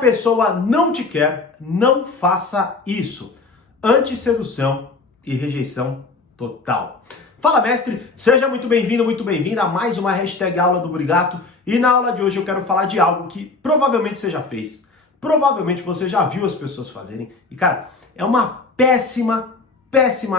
pessoa não te quer, não faça isso. Antissedução e rejeição total. Fala, mestre! Seja muito bem-vindo, muito bem-vinda a mais uma hashtag Aula do Brigato. E na aula de hoje eu quero falar de algo que provavelmente você já fez. Provavelmente você já viu as pessoas fazerem. E, cara, é uma péssima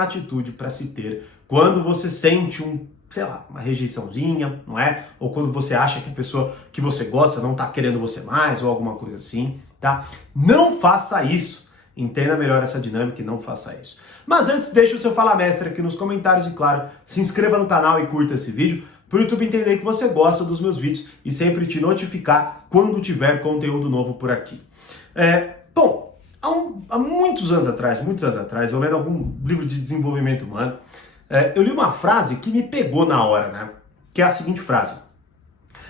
atitude para se ter quando você sente uma rejeiçãozinha, não é? Ou quando você acha que a pessoa que você gosta não tá querendo você mais ou alguma coisa assim, tá? Não faça isso. Entenda melhor essa dinâmica e não faça isso. Mas antes, deixa o seu Fala Mestre aqui nos comentários e, claro, se inscreva no canal e curta esse vídeo para o YouTube entender que você gosta dos meus vídeos e sempre te notificar quando tiver conteúdo novo por aqui. Bom, há muitos anos atrás, eu lendo algum livro de desenvolvimento humano, eu li uma frase que me pegou na hora, né? Que é a seguinte frase: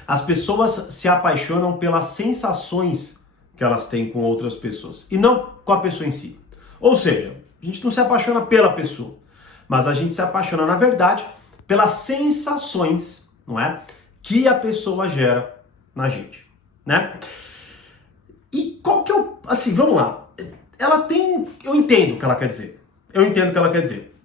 as pessoas se apaixonam pelas sensações que elas têm com outras pessoas e não com a pessoa em si. Ou seja, a gente não se apaixona pela pessoa, mas a gente se apaixona, na verdade, pelas sensações, não é? Que a pessoa gera na gente, né? E qual que é o... Assim, vamos lá. Eu entendo o que ela quer dizer.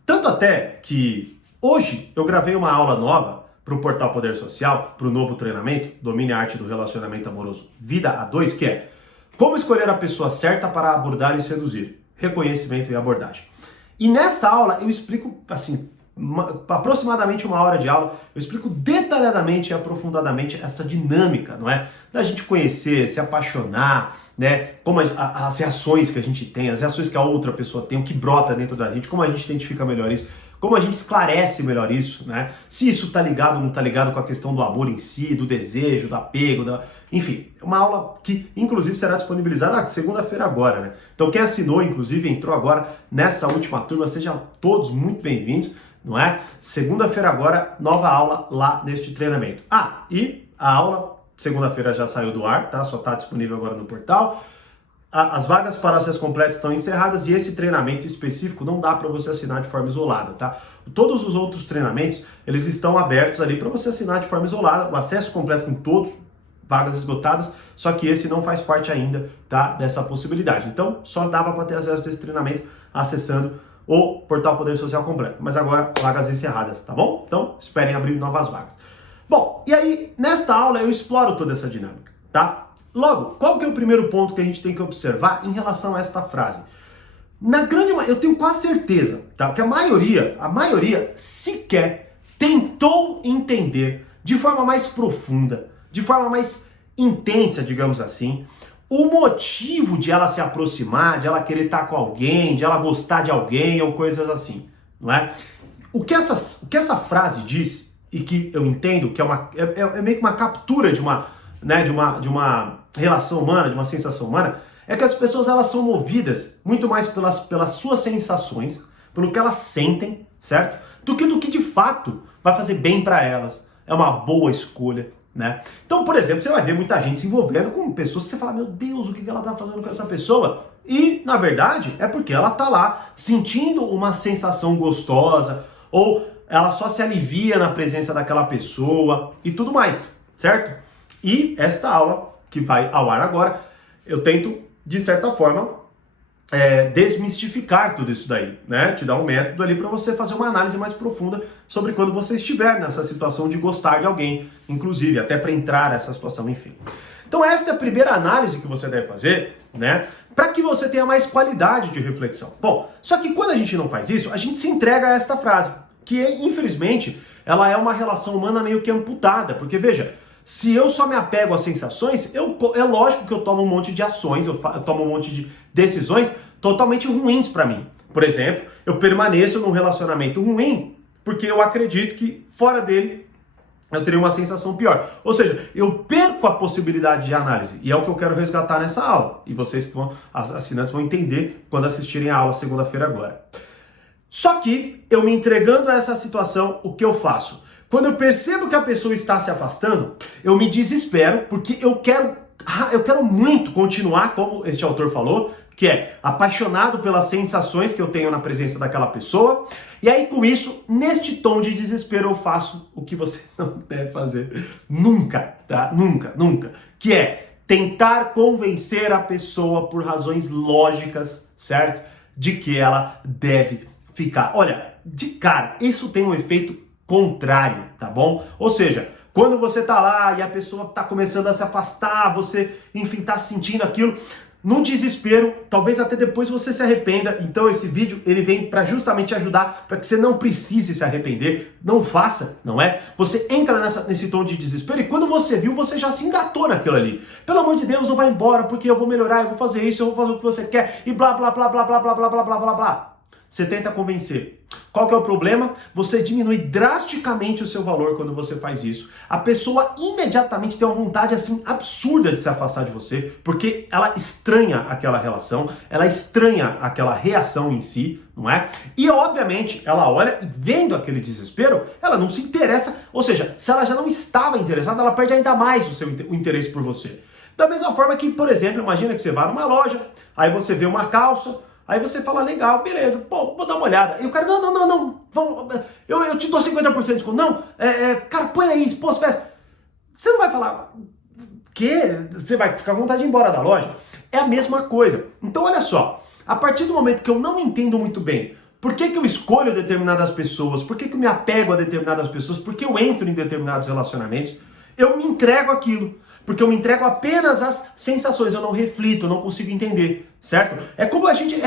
Tanto até que hoje eu gravei uma aula nova para o Portal Poder Social, para o novo treinamento, Domine a Arte do Relacionamento Amoroso Vida A2, que é como escolher a pessoa certa para abordar e seduzir. Reconhecimento e abordagem. E nesta aula eu explico, assim, aproximadamente uma hora de aula, eu explico detalhadamente e aprofundadamente essa dinâmica, não é? Da gente conhecer, se apaixonar, né? Como as reações que a gente tem, as reações que a outra pessoa tem, o que brota dentro da gente, como a gente identifica melhor isso, como a gente esclarece melhor isso, né? Se isso tá ligado ou não tá ligado com a questão do amor em si, do desejo, do apego, enfim, é uma aula que inclusive será disponibilizada segunda-feira agora, né? Então quem assinou, inclusive, entrou agora nessa última turma, sejam todos muito bem-vindos, não é? Segunda-feira agora, nova aula lá neste treinamento. E a aula, segunda-feira já saiu do ar, tá? Só tá disponível agora no portal. As vagas para acesso completo estão encerradas e esse treinamento específico não dá para você assinar de forma isolada, tá? Todos os outros treinamentos, eles estão abertos ali para você assinar de forma isolada, o acesso completo com todos, vagas esgotadas, só que esse não faz parte ainda, tá, dessa possibilidade. Então, só dava para ter acesso a esse treinamento acessando o Portal Poder Social completo. Mas agora, vagas encerradas, tá bom? Então, esperem abrir novas vagas. Bom, e aí, nesta aula eu exploro toda essa dinâmica, tá? Logo, qual que é o primeiro ponto que a gente tem que observar em relação a esta frase? Eu tenho quase certeza, tá, que a maioria sequer tentou entender de forma mais profunda, de forma mais intensa, digamos assim, o motivo de ela se aproximar, de ela querer estar com alguém, de ela gostar de alguém ou coisas assim, não é? O que essa frase diz, e que eu entendo que é meio que uma captura de uma relação humana, de uma sensação humana, é que as pessoas elas são movidas muito mais pelas suas sensações, pelo que elas sentem, certo? Do que de fato vai fazer bem para elas. É uma boa escolha, né? Então, por exemplo, você vai ver muita gente se envolvendo com pessoas que você fala, meu Deus, o que ela tá fazendo com essa pessoa? E, na verdade, é porque ela tá lá sentindo uma sensação gostosa, ou ela só se alivia na presença daquela pessoa e tudo mais, certo? E esta aula, que vai ao ar agora, eu tento, de certa forma, desmistificar tudo isso daí, né? Te dar um método ali para você fazer uma análise mais profunda sobre quando você estiver nessa situação de gostar de alguém, inclusive, até para entrar nessa situação, enfim. Então esta é a primeira análise que você deve fazer, né? Para que você tenha mais qualidade de reflexão. Bom, só que quando a gente não faz isso, a gente se entrega a esta frase, que infelizmente, ela é uma relação humana meio que amputada, porque veja, se eu só me apego às sensações, é lógico que eu tomo um monte de ações, eu tomo um monte de decisões totalmente ruins para mim. Por exemplo, eu permaneço num relacionamento ruim porque eu acredito que fora dele eu teria uma sensação pior. Ou seja, eu perco a possibilidade de análise. E é o que eu quero resgatar nessa aula. E vocês, as assinantes, vão entender quando assistirem a aula segunda-feira agora. Só que, eu me entregando a essa situação, o que eu faço? Quando eu percebo que a pessoa está se afastando, eu me desespero, porque eu quero muito continuar, como este autor falou, que é apaixonado pelas sensações que eu tenho na presença daquela pessoa. E aí, com isso, neste tom de desespero, eu faço o que você não deve fazer nunca, tá? Nunca. Que é tentar convencer a pessoa por razões lógicas, certo? De que ela deve ficar. Olha, de cara, isso tem um efeito contrário, tá bom? Ou seja, quando você tá lá e a pessoa tá começando a se afastar, você, enfim, tá sentindo aquilo, no desespero, talvez até depois você se arrependa. Então esse vídeo, ele vem para justamente ajudar, para que você não precise se arrepender, não faça, não é? Você entra nesse tom de desespero e quando você viu, você já se engatou naquilo ali. Pelo amor de Deus, não vai embora, porque eu vou melhorar, eu vou fazer isso, eu vou fazer o que você quer, e blá, blá, blá, blá, blá, blá, blá, blá, blá, blá, blá. Você tenta convencer. Qual que é o problema? Você diminui drasticamente o seu valor quando você faz isso. A pessoa imediatamente tem uma vontade assim absurda de se afastar de você, porque ela estranha aquela relação, ela estranha aquela reação em si, não é? E obviamente ela olha e vendo aquele desespero, ela não se interessa, ou seja, se ela já não estava interessada, ela perde ainda mais o interesse por você. Da mesma forma que, por exemplo, imagina que você vai numa loja, aí você vê uma calça, aí você fala, legal, beleza, pô, vou dar uma olhada. E o cara, não, eu te dou 50% de desconto. Não, cara, põe aí, pô, você não vai falar, que você vai ficar com vontade de ir embora da loja. É a mesma coisa. Então, olha só, a partir do momento que eu não entendo muito bem por que eu escolho determinadas pessoas, por que eu me apego a determinadas pessoas, por que eu entro em determinados relacionamentos, eu me entrego àquilo. Porque eu me entrego apenas às sensações, eu não reflito, eu não consigo entender, certo? É como a gente,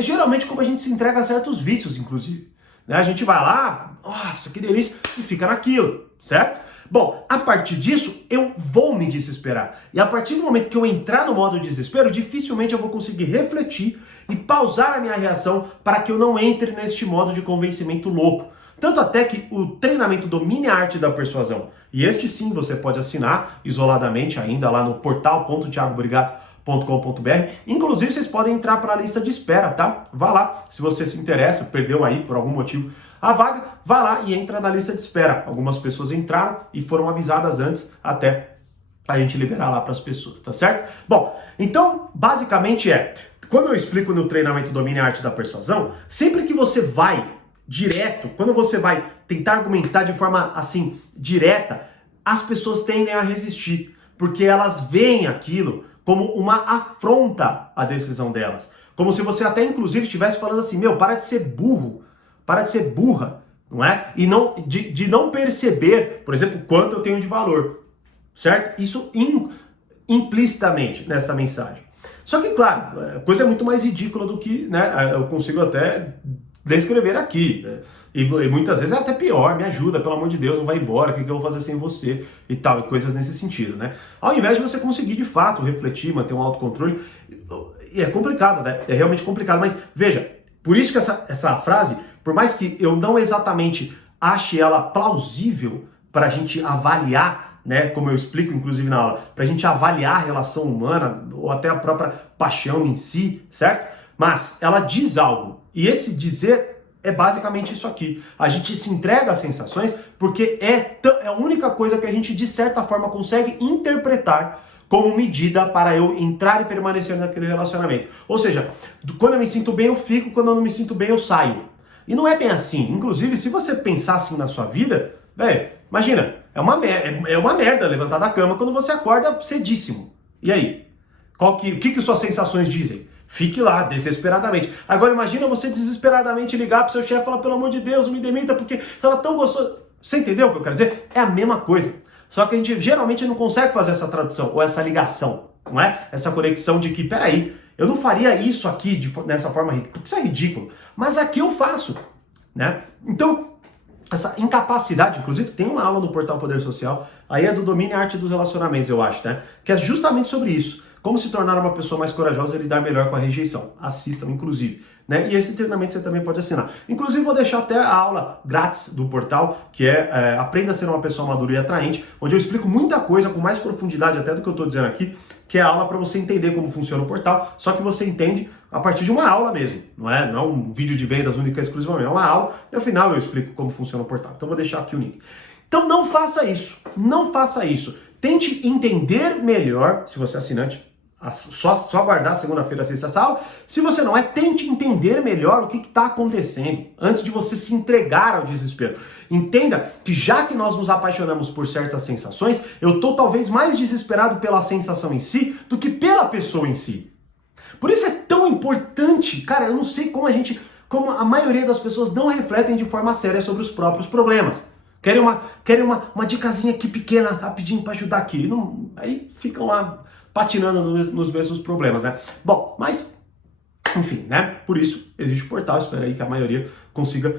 geralmente como a gente se entrega a certos vícios, inclusive. Né? A gente vai lá, nossa, que delícia, e fica naquilo, certo? Bom, a partir disso, eu vou me desesperar. E a partir do momento que eu entrar no modo desespero, dificilmente eu vou conseguir refletir e pausar a minha reação para que eu não entre neste modo de convencimento louco. Tanto até que o treinamento Domine a Arte da Persuasão, e este sim você pode assinar isoladamente ainda lá no portal.thiagobrigato.com.br. Inclusive vocês podem entrar para a lista de espera, tá? Vá lá, se você se interessa, perdeu aí por algum motivo a vaga, vá lá e entra na lista de espera. Algumas pessoas entraram e foram avisadas antes até a gente liberar lá para as pessoas, tá certo? Bom, então basicamente como eu explico no treinamento Domine a Arte da Persuasão, sempre que você vai direto, quando você vai tentar argumentar de forma assim, direta, as pessoas tendem a resistir, porque elas veem aquilo como uma afronta à decisão delas. Como se você até inclusive estivesse falando assim, meu, para de ser burro, para de ser burra, não é? E não, de não perceber, por exemplo, quanto eu tenho de valor, certo? Isso implicitamente nessa mensagem. Só que, claro, a coisa é muito mais ridícula do que, né, eu consigo até descrever aqui, né? E muitas vezes é até pior, me ajuda, pelo amor de Deus, não vai embora, o que eu vou fazer sem você e tal, e coisas nesse sentido, né? Ao invés de você conseguir de fato refletir, manter um autocontrole, e é complicado, né? É realmente complicado, mas veja, por isso que essa frase, por mais que eu não exatamente ache ela plausível para a gente avaliar, né, como eu explico inclusive na aula, para a gente avaliar a relação humana ou até a própria paixão em si, certo? Mas ela diz algo, e esse dizer é basicamente isso aqui. A gente se entrega às sensações porque é a única coisa que a gente de certa forma consegue interpretar como medida para eu entrar e permanecer naquele relacionamento. Ou seja, quando eu me sinto bem eu fico, quando eu não me sinto bem eu saio. E não é bem assim. Inclusive, se você pensar assim na sua vida, velho, imagina, é uma merda levantar da cama quando você acorda cedíssimo. E aí? O que suas sensações dizem? Fique lá, desesperadamente. Agora imagina você desesperadamente ligar pro seu chefe e falar, pelo amor de Deus, me demita porque estava tão gostoso. Você entendeu o que eu quero dizer? É a mesma coisa. Só que a gente geralmente não consegue fazer essa tradução, ou essa ligação, não é? Essa conexão de que, peraí, eu não faria isso aqui dessa forma, porque isso é ridículo. Mas aqui eu faço, né? Então, essa incapacidade, inclusive tem uma aula no Portal Poder Social, aí é do Domínio e Arte dos Relacionamentos, eu acho, né? Que é justamente sobre isso. Como se tornar uma pessoa mais corajosa e lidar melhor com a rejeição. Assistam, inclusive. Né? E esse treinamento você também pode assinar. Inclusive, vou deixar até a aula grátis do portal, que é Aprenda a Ser uma Pessoa Madura e Atraente, onde eu explico muita coisa com mais profundidade até do que eu estou dizendo aqui, que é a aula para você entender como funciona o portal, só que você entende a partir de uma aula mesmo. Não é um vídeo de vendas única e exclusivamente, é uma aula, e ao final eu explico como funciona o portal. Então, vou deixar aqui o link. Então, não faça isso. Não faça isso. Tente entender melhor, se você é assinante, só aguardar segunda-feira assistir essa aula. Se você não é, tente entender melhor o que está acontecendo antes de você se entregar ao desespero. Entenda que já que nós nos apaixonamos por certas sensações, eu estou talvez mais desesperado pela sensação em si do que pela pessoa em si. Por isso é tão importante, cara, eu não sei como a maioria das pessoas não refletem de forma séria sobre os próprios problemas. Querem uma dicasinha aqui pequena, rapidinho para ajudar aqui. Não, aí ficam lá patinando nos mesmos problemas, né? Bom, mas, enfim, né? Por isso existe o portal, espero aí que a maioria consiga,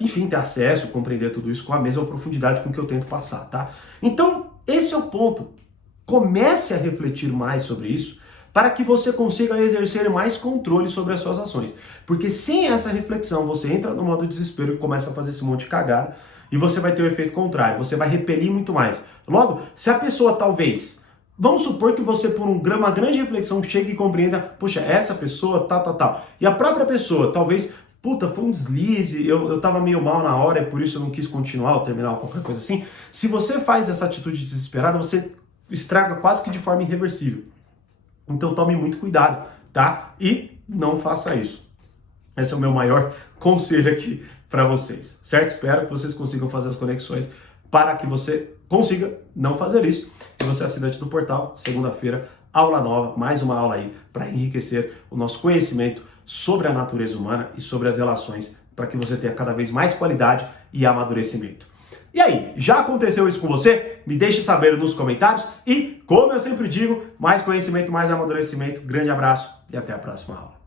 enfim, ter acesso, compreender tudo isso com a mesma profundidade com que eu tento passar, tá? Então, esse é o ponto. Comece a refletir mais sobre isso para que você consiga exercer mais controle sobre as suas ações. Porque sem essa reflexão, você entra no modo desespero e começa a fazer esse monte de cagada e você vai ter o efeito contrário, você vai repelir muito mais. Logo, se a pessoa talvez... Vamos supor que você, por uma grande reflexão, chegue e compreenda, poxa, essa pessoa, tal. E a própria pessoa, talvez, puta, foi um deslize, eu tava meio mal na hora, e por isso eu não quis continuar ou terminar ou qualquer coisa assim. Se você faz essa atitude desesperada, você estraga quase que de forma irreversível. Então tome muito cuidado, tá? E não faça isso. Esse é o meu maior conselho aqui para vocês, certo? Espero que vocês consigam fazer as conexões para que você consiga não fazer isso. E você é assinante do portal, segunda-feira, aula nova, mais uma aula aí para enriquecer o nosso conhecimento sobre a natureza humana e sobre as relações, para que você tenha cada vez mais qualidade e amadurecimento. E aí, já aconteceu isso com você? Me deixe saber nos comentários e, como eu sempre digo, mais conhecimento, mais amadurecimento. Grande abraço e até a próxima aula.